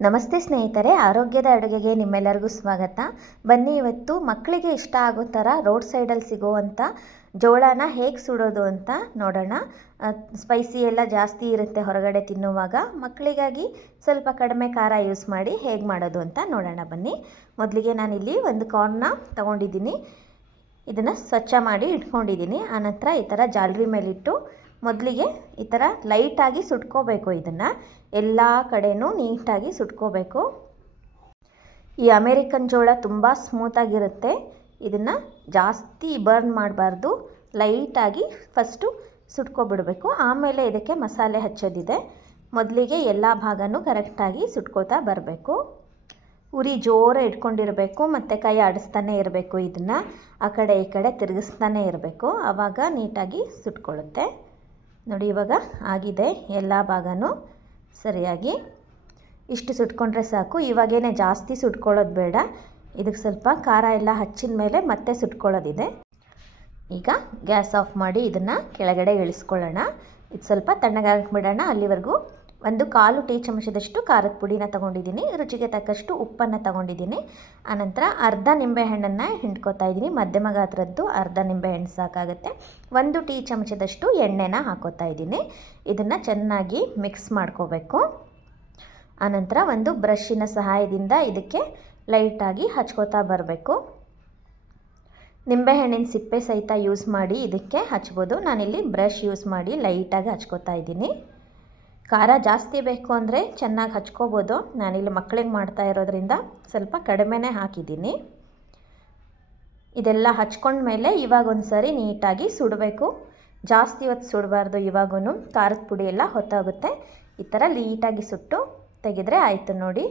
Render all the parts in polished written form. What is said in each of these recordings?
ನಮಸ್ತೆ ಸ್ನೇಹಿತರೆ, ಆರೋಗ್ಯದ ಅಡುಗೆಗೆ ನಿಮ್ಮೆಲ್ಲರಿಗೂ ಸ್ವಾಗತ. ಬನ್ನಿ ಇವತ್ತು ಮಕ್ಕಳಿಗೆ ಇಷ್ಟ ಆಗೋ ಥರ ರೋಡ್ ಸೈಡಲ್ಲಿ ಸಿಗೋವಂಥ ಜೋಳನ ಹೇಗೆ ಸುಡೋದು ಅಂತ ನೋಡೋಣ. ಸ್ಪೈಸಿ ಎಲ್ಲ ಜಾಸ್ತಿ ಇರುತ್ತೆ ಹೊರಗಡೆ ತಿನ್ನುವಾಗ. ಮಕ್ಕಳಿಗಾಗಿ ಸ್ವಲ್ಪ ಕಡಿಮೆ ಖಾರ ಯೂಸ್ ಮಾಡಿ ಹೇಗೆ ಮಾಡೋದು ಅಂತ ನೋಡೋಣ ಬನ್ನಿ. ಮೊದಲಿಗೆ ನಾನಿಲ್ಲಿ ಒಂದು ಕಾರ್ನ್ನ ತೊಗೊಂಡಿದ್ದೀನಿ. ಇದನ್ನು ಸ್ವಚ್ಛ ಮಾಡಿ ಇಟ್ಕೊಂಡಿದ್ದೀನಿ. ಆನಂತರ ಈ ಥರ ಜಾಲರಿ ಮೇಲಿಟ್ಟು ಮೊದಲಿಗೆ ಈ ಥರ ಲೈಟಾಗಿ ಸುಟ್ಕೋಬೇಕು. ಇದನ್ನು ಎಲ್ಲ ಕಡೆನೂ ನೀಟಾಗಿ ಸುಟ್ಕೋಬೇಕು. ಈ ಅಮೇರಿಕನ್ ಜೋಳ ತುಂಬ ಸ್ಮೂತಾಗಿರುತ್ತೆ. ಇದನ್ನು ಜಾಸ್ತಿ ಬರ್ನ್ ಮಾಡಬಾರ್ದು. ಲೈಟಾಗಿ ಫಸ್ಟು ಸುಟ್ಕೊಬಿಡಬೇಕು. ಆಮೇಲೆ ಇದಕ್ಕೆ ಮಸಾಲೆ ಹಚ್ಚೋದಿದೆ. ಮೊದಲಿಗೆ ಎಲ್ಲ ಭಾಗನೂ ಕರೆಕ್ಟಾಗಿ ಸುಟ್ಕೋತಾ ಬರಬೇಕು. ಉರಿ ಜೋರ ಇಟ್ಕೊಂಡಿರಬೇಕು ಮತ್ತು ಕೈ ಆಡಿಸ್ತಾನೆ ಇರಬೇಕು. ಇದನ್ನು ಆ ಕಡೆ ಈ ಕಡೆ ತಿರುಗಿಸ್ತಾನೆ ಇರಬೇಕು. ಆವಾಗ ನೀಟಾಗಿ ಸುಟ್ಕೊಳ್ಳುತ್ತೆ. ನೋಡಿ, ಇವಾಗ ಆಗಿದೆ ಎಲ್ಲ ಭಾಗನೂ ಸರಿಯಾಗಿ. ಇಷ್ಟು ಸುಟ್ಕೊಂಡ್ರೆ ಸಾಕು. ಇವಾಗೇನೆ ಜಾಸ್ತಿ ಸುಟ್ಕೊಳ್ಳೋದು ಬೇಡ. ಇದಕ್ಕೆ ಸ್ವಲ್ಪ ಖಾರ ಎಲ್ಲ ಹಚ್ಚಿದ ಮೇಲೆ ಮತ್ತೆ ಸುಟ್ಕೊಳ್ಳೋದಿದೆ. ಈಗ ಗ್ಯಾಸ್ ಆಫ್ ಮಾಡಿ ಇದನ್ನು ಕೆಳಗಡೆ ಇಳಿಸ್ಕೊಳ್ಳೋಣ. ಇದು ಸ್ವಲ್ಪ ತಣ್ಣಗಾಗಿಬಿಡೋಣ. ಅಲ್ಲಿವರೆಗೂ 1/4 ಟೀ ಚಮಚದಷ್ಟು ಖಾರದ ಪುಡಿನ ತೊಗೊಂಡಿದ್ದೀನಿ. ರುಚಿಗೆ ತಕ್ಕಷ್ಟು ಉಪ್ಪನ್ನು ತೊಗೊಂಡಿದ್ದೀನಿ. ಆನಂತರ ಅರ್ಧ ನಿಂಬೆಹಣ್ಣನ್ನು ಹಿಂಡ್ಕೊತಾ ಇದ್ದೀನಿ. ಮಧ್ಯಮ ಗಾತ್ರದ್ದು ಅರ್ಧ ನಿಂಬೆಹಣ್ಣು ಸಾಕಾಗುತ್ತೆ. 1 ಟೀ ಚಮಚದಷ್ಟು ಎಣ್ಣೆನ ಹಾಕೋತಾ ಇದ್ದೀನಿ. ಇದನ್ನು ಚೆನ್ನಾಗಿ ಮಿಕ್ಸ್ ಮಾಡ್ಕೋಬೇಕು. ಆನಂತರ ಒಂದು ಬ್ರಷಿನ ಸಹಾಯದಿಂದ ಇದಕ್ಕೆ ಲೈಟಾಗಿ ಹಚ್ಕೋತಾ ಬರಬೇಕು. ನಿಂಬೆಹಣ್ಣಿನ ಸಿಪ್ಪೆ ಸಹಿತ ಯೂಸ್ ಮಾಡಿ ಇದಕ್ಕೆ ಹಚ್ಬೋದು. ನಾನಿಲ್ಲಿ ಬ್ರಷ್ ಯೂಸ್ ಮಾಡಿ ಲೈಟಾಗಿ ಹಚ್ಕೋತಾ ಇದ್ದೀನಿ. ಖಾರ ಜಾಸ್ತಿ ಬೇಕು ಅಂದರೆ ಚೆನ್ನಾಗಿ ಹಚ್ಕೋಬೋದು. ನಾನಿಲ್ಲಿ ಮಕ್ಕಳಿಗೆ ಮಾಡ್ತಾ ಇರೋದ್ರಿಂದ ಸ್ವಲ್ಪ ಕಡಿಮೆನೇ ಹಾಕಿದ್ದೀನಿ. ಇದೆಲ್ಲ ಹಚ್ಕೊಂಡ್ಮೇಲೆ ಇವಾಗ ಒಂದು ಸರಿ ನೀಟಾಗಿ ಸುಡಬೇಕು. ಜಾಸ್ತಿ ಹೊತ್ತು ಸುಡಬಾರ್ದು. ಇವಾಗೂ ಖಾರದ ಪುಡಿ ಎಲ್ಲ ಹೊತ್ತಾಗುತ್ತೆ. ಈ ಥರ ನೀಟಾಗಿ ಸುಟ್ಟು ತೆಗೆದರೆ ಆಯಿತು. ನೋಡಿ,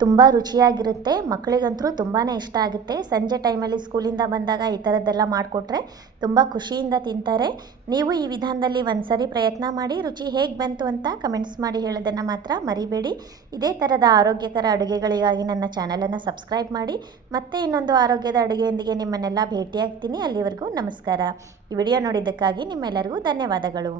ತುಂಬ ರುಚಿಯಾಗಿರುತ್ತೆ. ಮಕ್ಕಳಿಗಂತೂ ತುಂಬಾ ಇಷ್ಟ ಆಗುತ್ತೆ. ಸಂಜೆ ಟೈಮಲ್ಲಿ ಸ್ಕೂಲಿಂದ ಬಂದಾಗ ಈ ಥರದ್ದೆಲ್ಲ ಮಾಡಿಕೊಟ್ರೆ ತುಂಬ ಖುಷಿಯಿಂದ ತಿಂತಾರೆ. ನೀವು ಈ ವಿಧಾನದಲ್ಲಿ ಒಂದು ಸರಿ ಪ್ರಯತ್ನ ಮಾಡಿ ರುಚಿ ಹೇಗೆ ಬಂತು ಅಂತ ಕಮೆಂಟ್ಸ್ ಮಾಡಿ ಹೇಳೋದನ್ನು ಮಾತ್ರ ಮರಿಬೇಡಿ. ಇದೇ ಥರದ ಆರೋಗ್ಯಕರ ಅಡುಗೆಗಳಿಗಾಗಿ ನನ್ನ ಚಾನಲನ್ನು ಸಬ್ಸ್ಕ್ರೈಬ್ ಮಾಡಿ. ಮತ್ತೆ ಇನ್ನೊಂದು ಆರೋಗ್ಯದ ಅಡುಗೆಯೊಂದಿಗೆ ನಿಮ್ಮನ್ನೆಲ್ಲ ಭೇಟಿಯಾಗ್ತೀನಿ. ಅಲ್ಲಿವರೆಗೂ ನಮಸ್ಕಾರ. ಈ ವಿಡಿಯೋ ನೋಡಿದ್ದಕ್ಕಾಗಿ ನಿಮ್ಮೆಲ್ಲರಿಗೂ ಧನ್ಯವಾದಗಳು.